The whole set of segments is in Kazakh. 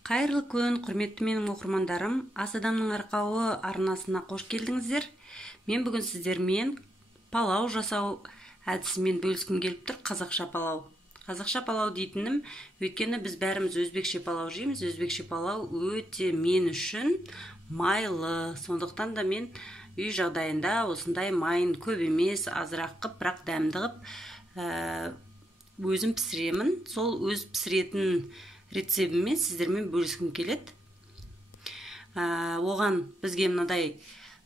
Қайырлы күн, құрметті менің оқырмандарым. Ас адамның арқауы арнасына қош келдіңіздер. Мен бүгін сіздермен палау жасау әдісімен бөліскім келіп тұр. Қазақша палау. Қазақша палау дейтінім, өйткені біз бәріміз өзбекше палау жейміз. Өзбекше палау өте мен үшін майлы. Сондықтан да мен үй жағдайында осындай майын көп емес, азырақ қып, бірақ дәмді қып, өзім пісіремін. Сол өз пісіретін рецебіммен сіздермен бөліскім келеді. Оған бізге мынадай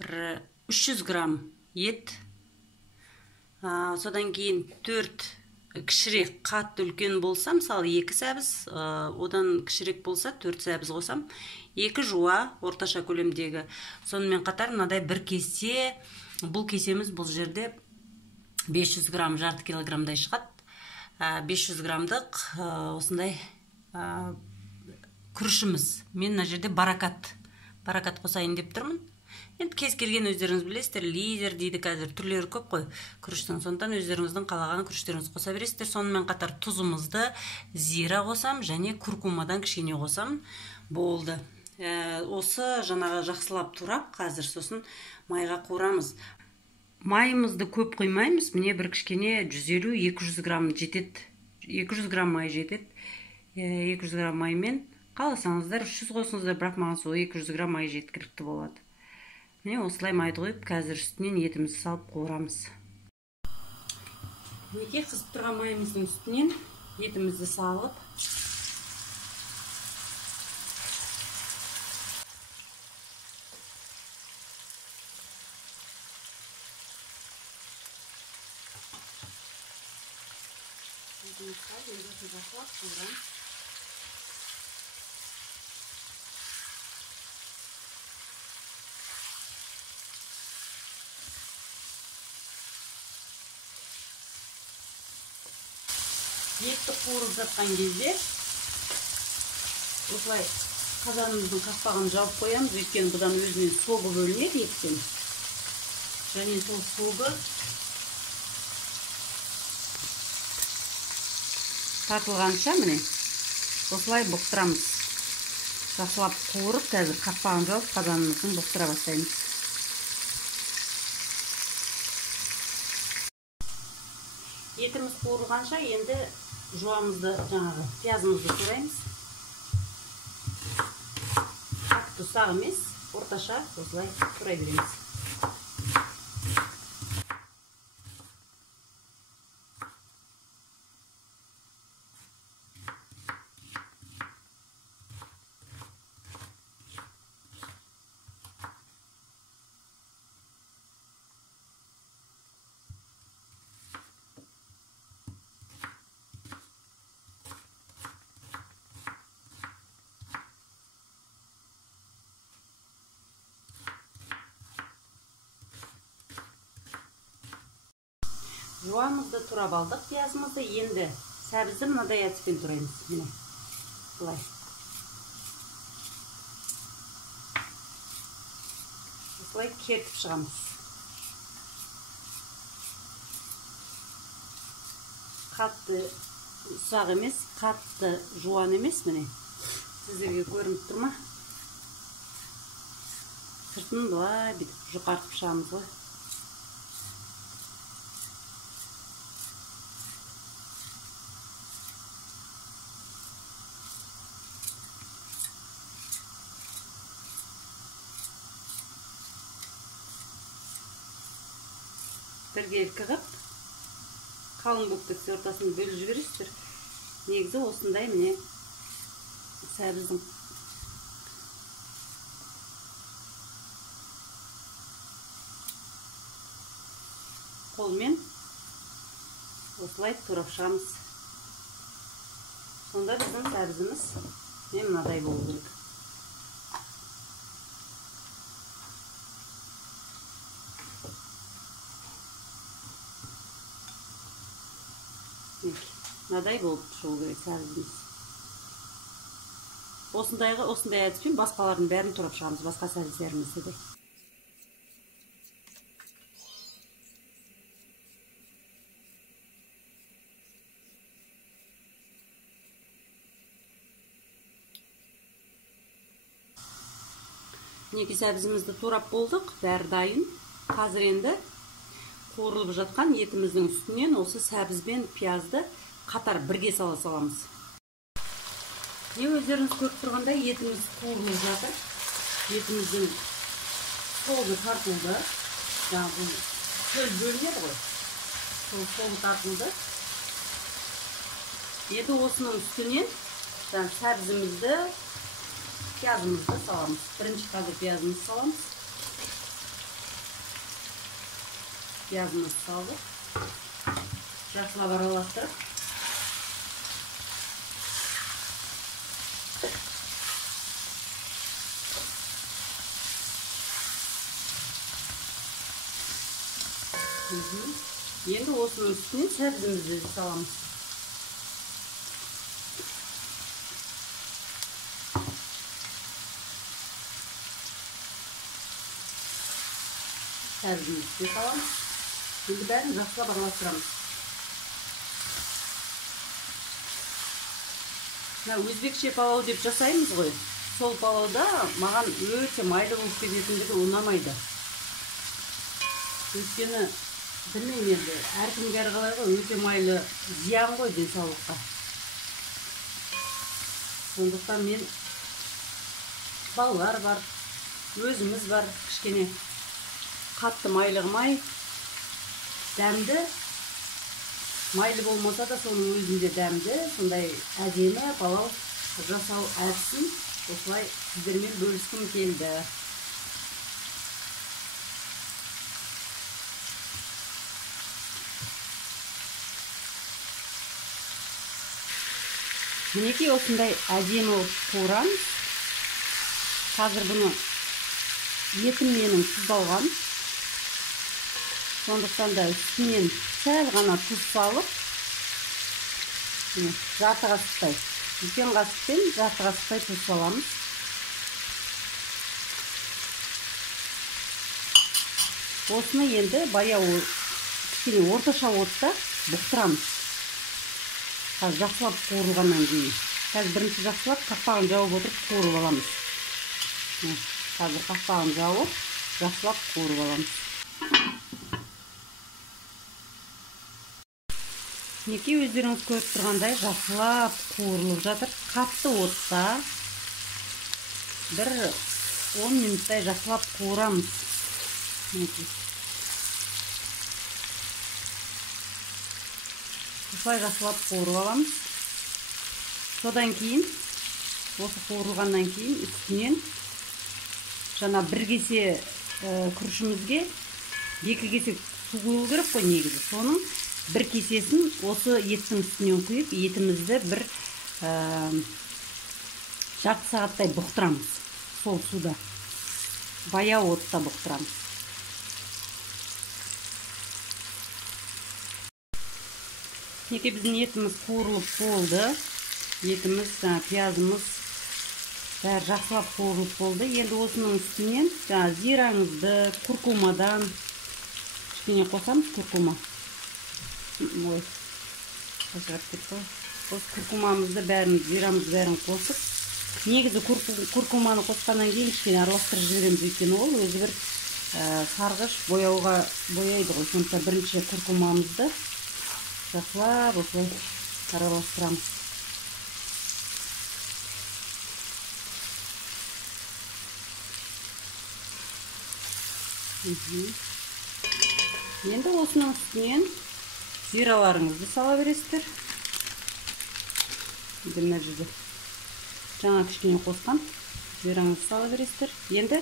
300 грамм ет, содан кейін 4 кішірек қатты үлкен болса, мысалы 2 сәбіз, одан кішірек болса 4 сәбіз қосам, 2 жуа орташа көлемдегі. Сонымен қатар мынадай бір кесе, бұл кесеміз бұл жерде 500 грамм, жарты килограммдай шығады. 500 граммдық осындай күрішіміз. Мен мына жерде баракат қосайын деп тұрмын. Енді кез келген өздеріңіз білесіздер, лидер дейді, қазір түрлері көп қой күріштің. Сондықтан өздеріңіздің қалаған күріштеріңізді қоса бересіздер. Сонымен қатар тұзымызды зира қосам және куркумадан кішкене қосам. Болды. Осы жаңағы жақсылап турап, қазір сосын майға қуырамыз. Майымызды көп құймаймыз. Міне бір кішкене 150-200 грамм жетеді. 200 грамм май жетеді. 200 грамм маймен қаласаңыздар 300 қосыңыздар, бірақ маған сол 200 грамм май жеткілікті болады. Міне осылай майды қойып, қазір үстінен етімізді салып қуырамыз. Неге қызып тұрған майымыздың үстінен етімізді салып, етті қуырып жатқан кезде осылай қазанымыздың қақпағын жауып қоямыз, өйткені бұдан өзінен согы бөлінеді еттен. Және сол согы тартылғанша міне осылай бұқтырамыз. Жақсылап қуырып, қазір қақпағын жауып қазанымыздың бұқтыра бастаймыз. Етіміз қуырылғанша енді жуамызды, жаңағы пиязымызды тураймыз. Қатты ұсақ емес, орташа осылай турай береміз. Жуамызды турап алдық пиязымызды, енді сәбізді мынадай әдіспен тураймыз. Міне, былай. Осылай кертіп шығамыз. Қатты ұсақ емес, қатты жуан емес, міне. Сіздерге көрініп тұр ма? Сыртын былай бүйтіп жұқартып шығамыз ғой. Бірге қығып, қалың болып кетсе ортасын бөліп жібересіздер. Негізі осындай міне сәбіздің қолмен осылай турап шығамыз. Сонда біздің сәбізіміз мынадай болу керек. Мынадай болып шығу керек сәбізіміз. Осындай әдіспен басқалардың бәрін турап шығамыз, басқа сәбіздерімізді де. Мінекей сәбізімізді турап болдық, бәрі дайын. Қазір енді қуырылып жатқан етіміздің үстінен осы сәбіз бен пиязды қатар бірге саламыз. Өздеріңіз көріп тұрғандай етіміз қуырылып жатыр. Етіміздің солы тартылды. Бұл шөл бөлінеді ғой. Солы тартылды. Енді осының үстінен сәбізімізді, пиязымызды саламыз. Бірінші қазір пиязымызды саламыз. Пиязымызды салдық. Жақсылап араластырып. Енді осының үстінен сәбізімізді саламыз. Сәбізімізді саламыз. Енді бәрін жақсылап араластырамыз. Өзбекше палау деп жасаймыз ғой. Сол палауда маған өте майлы болып кететіндігі ұнамайды. Өйткені білмеймін енді, әркімге әрқалай ғой, өте майлы зиян ғой денсаулыққа. Сондықтан мен балалар бар, өзіміз бар, кішкене қатты майлы қылмай, дәмді, майлы болмаса да соның өзінде дәмді, сондай әдемі палау жасау әдісін осылай сіздермен бөліскім келді. Мінекей осындай әдемі қуырамыз. Қазір бұны етім менің тұздалған. Сондықтан да үстінен сәл ғана тұз салып, жарты қасықтай, үлкен қасықпен жарты қасықтай тұз саламыз. Осыны енді баяу кішкене орташа отта бұқтырамыз. Қазір жақсылап қуырылғаннан кейін. Қазір бірінші жақсылап қақпағын жауып отырып қуырып аламыз. Қазір қақпағын жауып, жақсылап қуырып аламыз. Мінекей өздеріңіз көріп тұрғандай жақсылап қуырылып жатыр. Қатты отта бір 10 минуттай жақсылап қуырамыз. Осылай жақсылап қуырып аламыз. Содан кейін, осы қуырылғаннан кейін үстінен жаңа бір кесе күрішімізге 2 кесе су құйылу керек қой негізі. Соның бір кесесін осы еттің үстінен құйып, етімізді бір жарты сағаттай бұқтырамыз. Сол суда баяу отта бұқтырамыз. Неке біздің етіміз қуырылып болды. Етіміз, пиязымыз бәрі жақсылап қуырылып болды. Енді осының үстінен зираңызды, куркумадан кішкене қосамыз, куркума. Ой, қашырап кетті. Осы куркумамызды бәрін, зирамызды бәрін қосып. Негізі куркуманы қосқаннан кейін кішкене араластырып жібереміз, өйткені ол өзі бір сарғыш бояуға бояйды ғой. Сондықтан бірінші куркумамызды жақсылап осылай араластырамыз. Енді осының үстінен зираларыңызды сала бересіздер. Мына жерде жаңа кішкене қосқан зираңызды сала бересіздер. Енді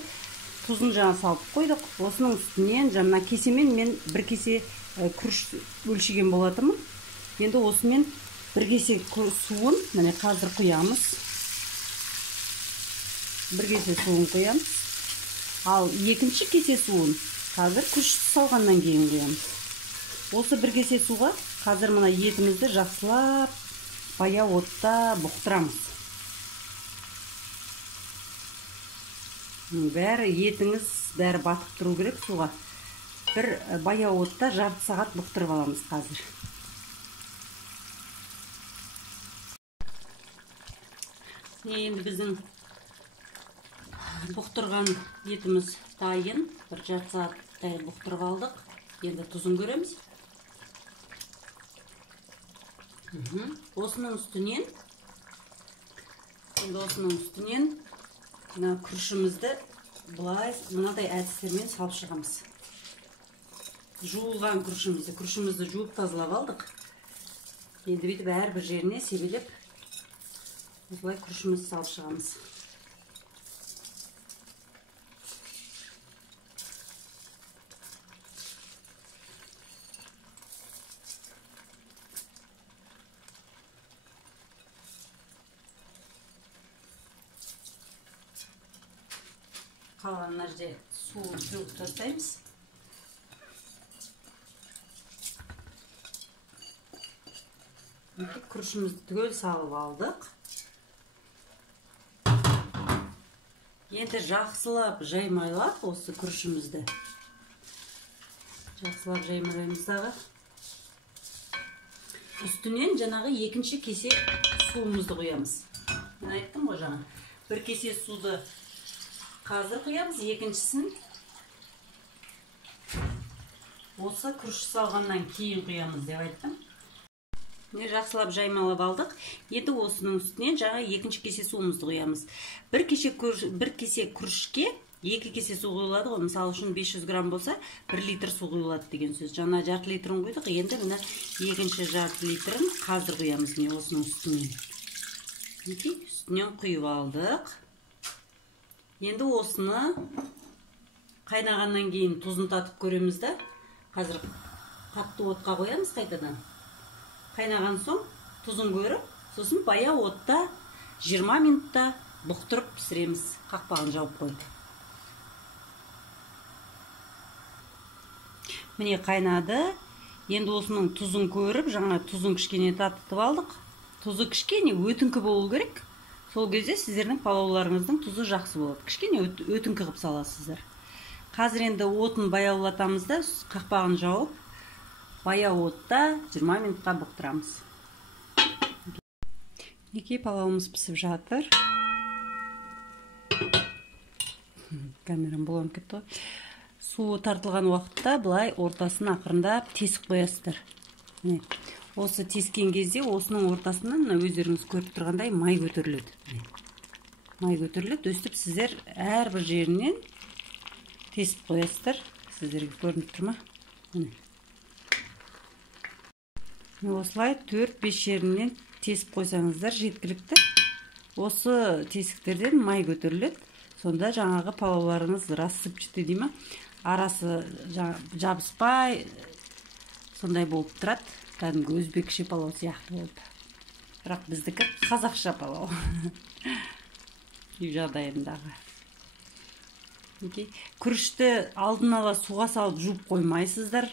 тұзын жаңа салып қойдық. Осының үстінен жаңа кесемен мен бір кесе күріш өлшеген болатымын. Енді осымен бір кесе суын міне қазір құямыз. Бір кесе суын құямыз. Ал екінші кесе суын қазір күрішті салғаннан кейін құямыз. Осы бір кесе суға қазір мына етімізді жақсылап баяу отта бұқтырамыз. Бәрі етіңіз бәрі батып тұру керек суға. Бір баяу отта жарты сағат бұқтырып аламыз қазір. Енді біздің Бұқтырған етіміз дайын. Бір жарты сағаттай бұқтырып алдық. Енді тұзын көреміз. Осының үстінен күрішімізді бұлай мынадай әдістермен салып шығамыз. Жуылған күрішімізді жуып тазалап алдық. Енді бүйтіп әрбір жеріне себелеп осылай күрішімізді салып шығамыз. Қалған жерде суын жуып тастаймыз. Күрішімізді түгел салып алдық. Енді жақсылап жаймайлап осы күрішімізді. Жақсылап жаймайлаймыз дағы. Үстінен жаңағы екінші кесе суымызды құямыз. Мен айттым ғой жаңа. Бір кесе суды қазір құямыз, екіншісін осы күріш салғаннан кейін құямыз деп айттым. Жақсылап жаймалап алдық. Енді осының үстінен жаңа екінші кесе суымызды құямыз. Бір кесе күрішке 2 кесе су құйылады ғой. Мысалы үшін 500 грамм болса 1 литр су құйылады деген сөз. Жаңа жарты литрін құйдық. Енді мына екінші жарты литрін қазір құямыз міне осының үстінен. Үстінен құйып алдық. Енді осыны қайнағаннан кейін тұзын татып көреміз да. Қазір қатты отқа қоямыз қайтадан. Қайнаған соң тұзын көріп, сосын баяу отта 20 минутта бұқтырып пісіреміз. Қақпағын жауып қойып. Міне қайнады. Енді осының тұзын көріп, жаңа тұзын кішкене татытып алдық. Тұзы кішкене өтіңкі болу керек. Сол кезде сіздердің палауларыңыздың тұзы жақсы болады. Кішкене өтіңкі қып саласыздар. Қазір енді отын баяулатамыз да, қақпағын жауып, баяу отта 20 минутқа бұқтырамыз. Неке палауымыз пісіп жатыр. Камерам болам кетті. Суы тартылған уақытта бұлай ортасын ақырындап тесіп қоясыздар. Осы тескен кезде осының ортасынан өздеріңіз көріп тұрғандай май көтеріледі. Май көтеріледі, өстіп сіздер әрбір жерінен тесіп қоясыздар. Сіздерге көрініп тұр ма? Осылай 4-5 жерінен тесіп қойсаңыздар жеткілікті. Осы тесіктерден май көтеріледі. Сонда жаңағы палауларыңыз рассып жетті дейме? Арасы жабыспай сондай болып тұрады. Кәдімгі өзбекше палау сияқты болды. Бірақ біздікі қазақша палау. Үй жағдайындағы. Күрішті алдын ала суға салып жуып қоймайсыздар.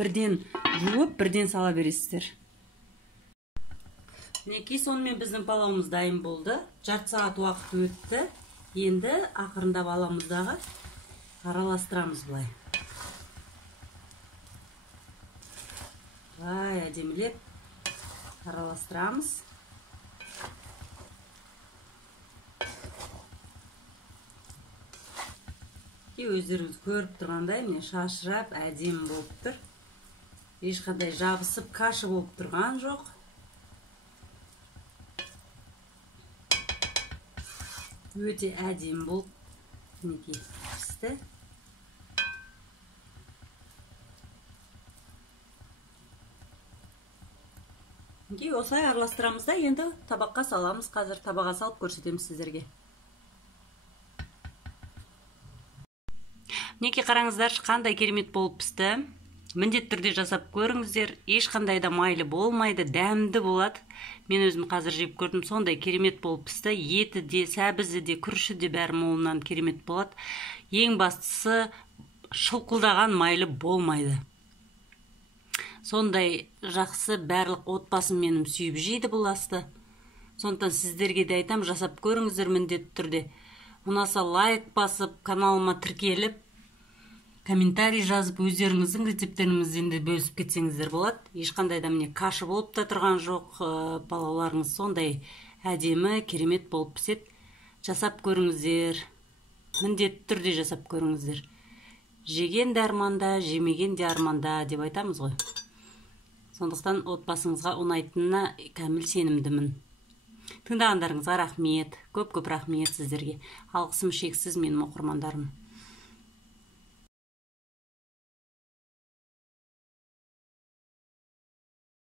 Бірден жуып, бірден сала бересіздер. Неке сонымен біздің палауымыз дайын болды. Жарты сағат уақыт өтті. Енді ақырындап аламыздағы араластырамыз бұлай. Бұлай әдемілеп араластырамыз. Өздеріңіз көріп тұрғандай, міне шашырап әдемі болып тұр. Ешқандай жабысып каша болып тұрған жоқ. Өте әдемі болып мінекей пісті. Осылай араластырамыз да, енді табаққа саламыз. Қазір табаға салып көрсетеміз сіздерге. Неке қараңыздар, қандай керемет болып пісті. Міндетті түрде жасап көріңіздер. Ешқандай да майлы болмайды, дәмді болады. Мен өзім қазір жеп көрдім, сондай керемет болып пісті. Еті де, сәбізі де, күріші де бәрі молынан керемет болады. Ең бастысы шылқылдаған майлы болмайды. Сондай жақсы барлық отбасым менің сүйіп жейді бұл асты. Сондықтан сіздерге де айтам, жасап көріңіздер міндетті түрде. Ұнаса лайк басып, каналыма тіркеліп, комментарий жазып, өздеріңіздің рецептеріңізден де бөлісіп кетсеңіздер болады. Ешқандай да міне каша болып та тұрған жоқ. Палауларыңыз сондай әдемі, керемет болып піседі. жасап көріңіздер, міндетті түрде жасап көріңіздер. Жеген де арманда, жемеген де арманда деп айтамыз ғой. Сондықтан отбасыңызға ұнайтынына кәміл сенімдімін. Тыңдағандарыңызға рахмет, көп рахмет сіздерге. Алғысым шексіз менің оқырмандарым.